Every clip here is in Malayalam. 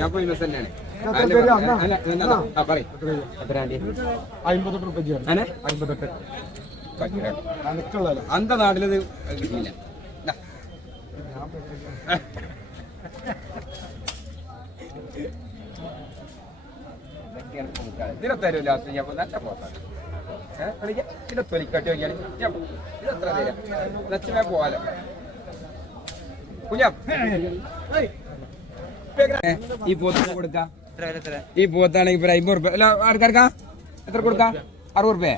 ഞാൻ പോയി ബസ് തന്നെയാണ്. അന്ത നാട്ടിലത് കിട്ടിയില്ല. ഇതിനെ തരൂ ലാസ്റ്റ് ഞാൻ നല്ല പോത്താണ്. ഇതിനെ തൊലിക്കാട്ടി നോക്കിയാണ് ഇതെത്ര തരാം ലക്ഷ്മേ പോവാലോ. ഈ പോത്തിന് കൊടുക്കാം. ഈ പോത്താണെങ്കിൽ ഇപ്പൊ 50 റുപ്യ അല്ല ആൾക്കാർക്കാ എത്ര കൊടുക്കാം? 60 റുപ്യ.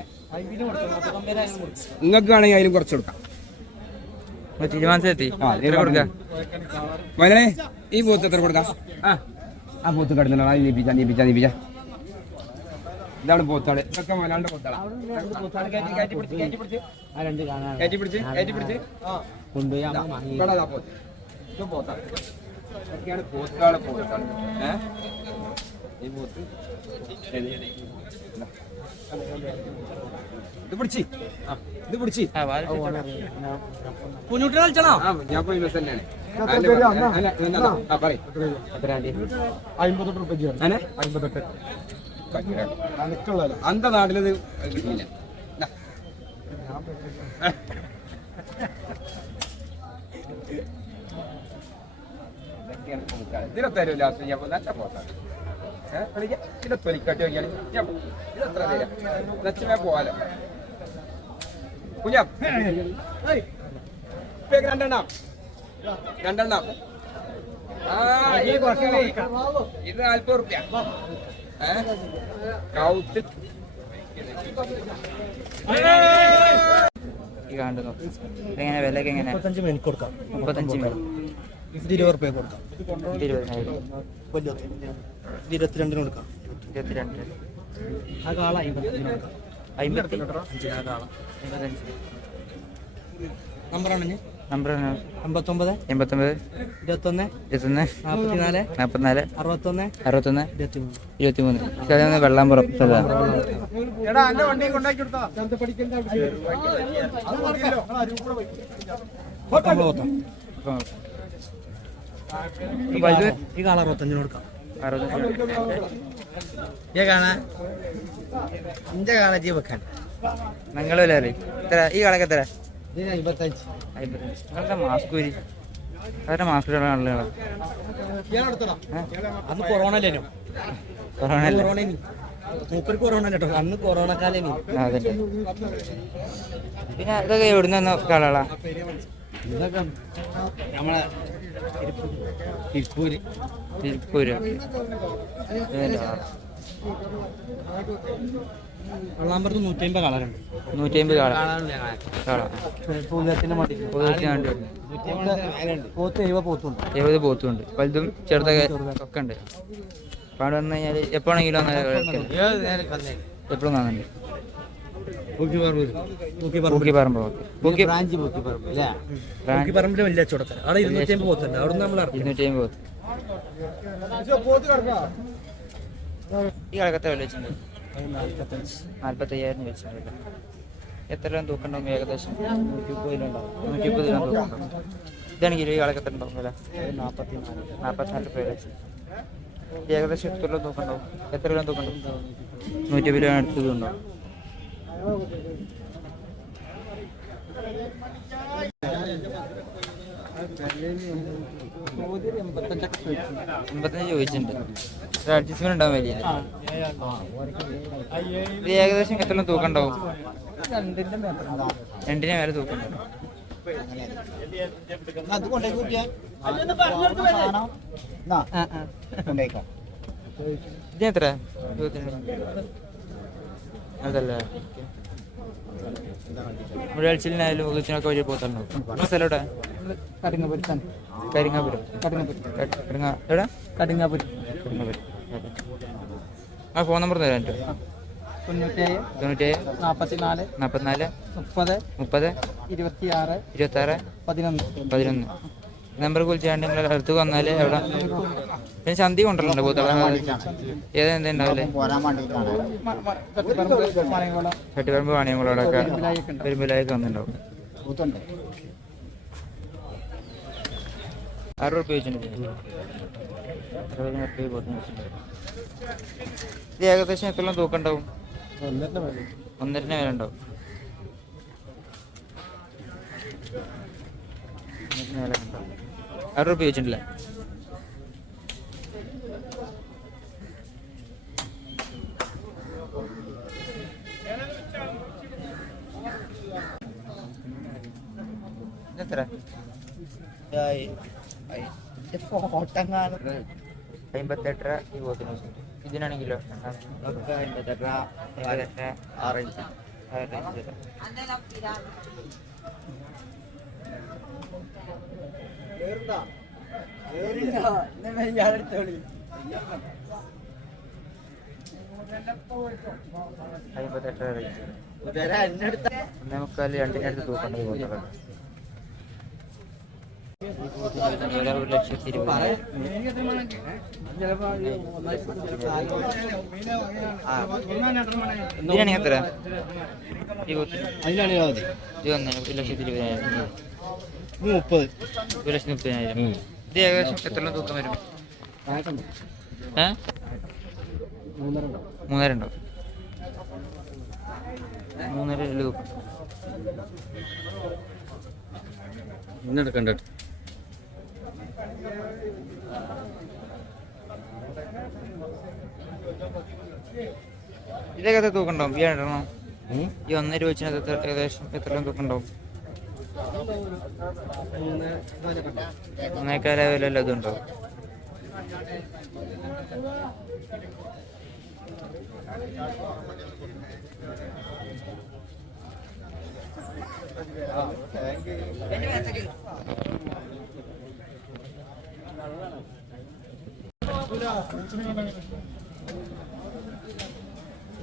നിങ്ങൾക്ക് വേണമെങ്കിൽ അതിലും കുറച്ച് കൊടുക്കാം. മകനെ ഈ പോത്ത് എത്ര കൊടുക്കാം? ആ പോത്ത് കിടന്നില്ല. നീപ്പിച്ച ഇതാണ് പോത്താള്. ഇതൊക്കെ മലയാളിന്റെ പോത്താളാ. കയറ്റി പിടിച്ച് ഇത് പോത്താണ്. ഇതൊക്കെയാണ് പോത്താള്. ഈ പോത്ത് ഇത് പിടിച്ച് കുഞ്ഞുട്ടി കളിച്ചണോ? ഞാൻ പോയി ബസ് തന്നെയാണ്. 50 റുപ്യ. 58 അന്ത നാട്ടിലത് കിട്ടിയില്ല. ഇതിനെ തരൂ ലാസ്റ്റ് ഞാൻ നല്ല പോത്താണ്. ഇതിനെ തൊലിക്കാട്ടി നോക്കിയാണ് ഇതെത്ര തരാം ലക്ഷ്മേ പോവാലോ. രണ്ടെണ്ണം ഇത് 40 റുപ്യ. എങ്ങനെ വിലക്ക് എങ്ങനെ? 35 കൊടുക്കാം. 35 20 റുപ്യ കൊടുക്കാം. 22 കൊടുക്കാം. 22 ആ കാള 55 നമ്പറാണ്. നമ്പർ 89 89 21 21 44 44 61 23 23 വെള്ളാമ്പുറം. ഈ കാള 65 കൊടുക്കാം. 65 നിങ്ങൾ വില എത്ര? ഈ കാളക്ക് എത്ര? 55 മാസ്ക് വരി അവരുടെ മാസ്ക് ആളുകളാണ്. അന്ന് കൊറോണ അന്ന് കൊറോണ കാലം. അതെ. പിന്നെ ഇതൊക്കെ എവിടുന്ന് വന്ന കാളകളാ? ഇതൊക്കെ നമ്മളെ തിരുപ്പൂര്. വെള്ളാമ്പുറത്ത് 150 കളറുണ്ട്. 150 കാള. പോത്ത് 70 പോത്തുണ്ട്. വലുതും ചെറുതൊക്കെ ഒക്കെ ഉണ്ട്. പാട് വന്നു കഴിഞ്ഞാൽ എപ്പോഴെങ്കിലും എപ്പോഴും വന്നിട്ടുണ്ട്. വലിയ ചോടത്തല അവിടെ 250 പോത്തുണ്ട്. അവിടെ നമ്മൾ 250 പോത്ത്. ഈ കളക്കത്തെ വില വെച്ചിട്ടുണ്ട് 45,000 വെച്ചിട്ടുണ്ട്. എത്ര രൂപ തൂക്കണ്ടാവും? ഏകദേശം 130 രൂപ തൂക്കണ്ടാവും. ഇതാണെങ്കിൽ ഈ കളക്കത്തെ ഉണ്ടാവും വില 44 രൂപ വെച്ച്. ഏകദേശം എത്ര രൂപ തൂക്കണ്ടാവും? എത്ര രൂപ തൂക്കണ്ടാവും? 120 രൂപ അടുത്തതുണ്ടാവും. ചോദിച്ചിട്ടുണ്ട്. അഡ്ജസ്റ്റ്മെന്റ് ഉണ്ടാവും വലിയ. ഇത് ഏകദേശം എത്ര തൂക്കണ്ടാവും? 2 വരെ തൂക്കണ്ടാവും. ഇതെത്ര? അതല്ലേ മുഴച്ചിലിനായാലും മുഖത്തിനൊക്കെ വലിയ പോത്തുണ്ടാവും. സ്ഥലം കരിങ്ങാപുരം. ആ ഫോൺ നമ്പർ തരാം. 97 44 30 26 11 നമ്പർ വിളിച്ചാണ്ട് നിങ്ങൾ അടുത്ത് വന്നാല് എവിടെ പിന്നെ ചന്തി കൊണ്ടുവരലുണ്ട് പൂത്തള ഏതെന്താ ഉണ്ടാവില്ലേ? ചട്ടിപ്പറമ്പ് വാണിയംകുളമൊക്കെ പെരുമ്പിലായൊക്കെ വന്നിട്ടുണ്ടാവും. 60 വെച്ചിട്ടുണ്ട്. 60 പോത്തിന് വെച്ചിട്ടുണ്ട്. ഇത് ഏകദേശം എത്രയും തൂക്കം ഉണ്ടാവും? 1.5 മേലെ ഉണ്ടാവും. 1.5 മേലെ ഉണ്ടാവും. 60 വെച്ചിട്ടില്ല. എത്ര? 58 ഈ പോത്തിന് വെച്ചിട്ടുണ്ട്. ഇതിനാണെങ്കിലോ 58 6 ഇഞ്ച്. നമുക്ക് 2 തൂക്കണ്ടത് പോത്തുകൾ. 1,20,000. ഇതിനാണെങ്കിൽ എത്ര? 1,20,000. 1,20,000. 1,30,000. ഇത് ഏകദേശം എത്ര തൂക്കം വരും? 3.5 ഉണ്ടോ? 3.5 തൂക്കം. ഇന്നെടുക്കണ്ട. ഇതൊക്കെ എത്ര തൂക്കം ഉണ്ടാവും? ഈ 2 ഈ 1.5 വെച്ചിന് ഏകദേശം എത്ര തൂക്കം ഉണ്ടാവും? 1.25 വില ഇതുണ്ടാവും.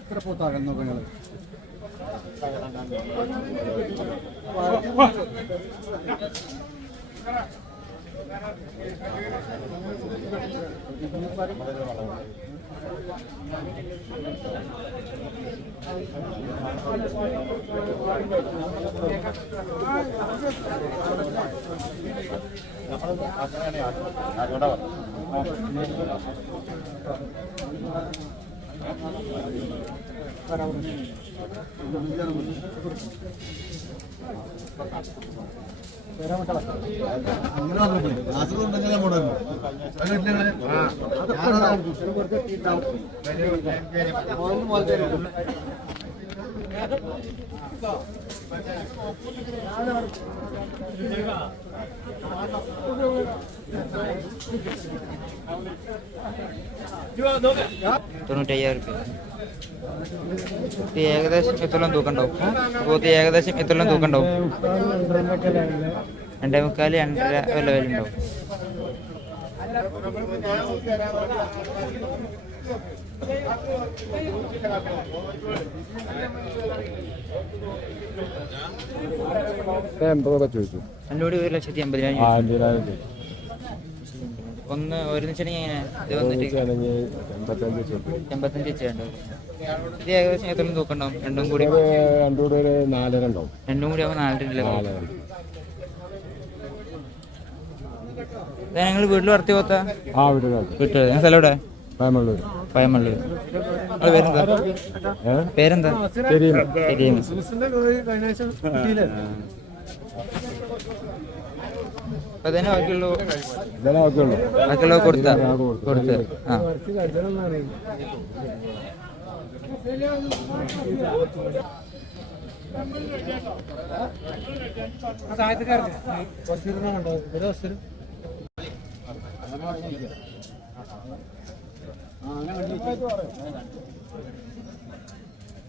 എത്ര പോത്താകാൻ നോക്കുന്നത്? ഏകദേശം എത്രയും തൂക്കം ഉണ്ടാവും? ഏകദേശം എത്രയും തൂക്കം ഉണ്ടാവും? 2.25-2.5 വില ഉണ്ടാവും. ചോദിച്ചു. 1,80,000. ഒരു നിശ്ചയം എങ്ങനെ? ഇത് വന്നിട്ട് 85 വെച്ചുണ്ട്. ഇത് ഏകദേശം എത്രയും തൂക്കം ഉണ്ടാവും? രണ്ടും കൂടി 4.5 ഉണ്ടാവും. രണ്ടും കൂടി ആവുമ്പോൾ 4 ഞങ്ങൾ വീട്ടിൽ വളർത്തി പോത്താ? വീട്ടിൽ. സ്ഥലം എവിടെ? പയമള്ളൂർ. പേരെന്താ? അതന്നെ ബാക്കിയുള്ളൂ കൊടുത്ത. ആ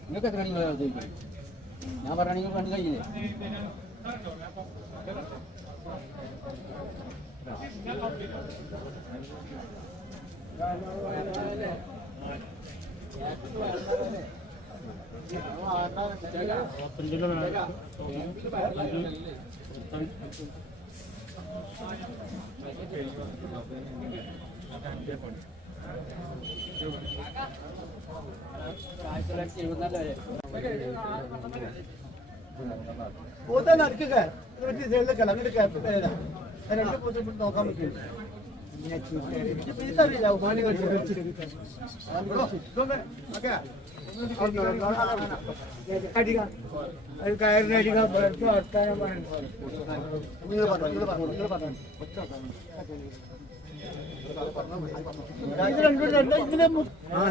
നിങ്ങൾക്ക് എത്ര ഞാൻ പറയുകയാണെങ്കിൽ കണ്ടു കഴിഞ്ഞില്ലേ? പോത്താൻ നടക്കുക നോക്കാൻ പറ്റില്ല കയറിനടിക്കാൻ വർത്താനം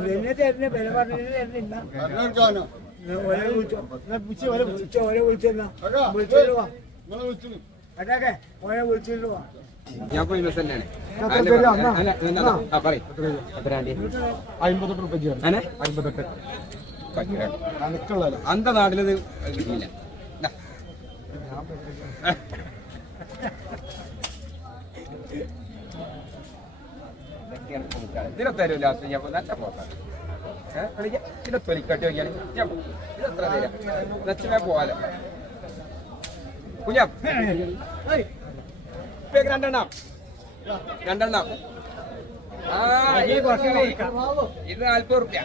ഇതിനെ തരുന്ന വില പറഞ്ഞില്ല ഓരോ വിളിച്ചെന്നാ അതൊക്കെ ഓരോ വിളിച്ചിട്ട് പോവാ ഞാൻ പോയി തന്നെയാണ് പറയും എത്ര ആണ്ടി 58 രൂപ അങ്ങനെ 58 അന്ത നാട്ടിലത് കിട്ടിയില്ല ഇതിനെത്തരൂ ലാസ്റ്റ് ഞാൻ നല്ല പോത്താണ് ഇത് തൊലിക്കട്ടി നോക്കിയാണ് ഇതെത്ര തരാം ലക്ഷ്മേ പോവാലോ കുഞ്ഞാ രണ്ടെണ്ണം ഇത് 40 റുപ്യ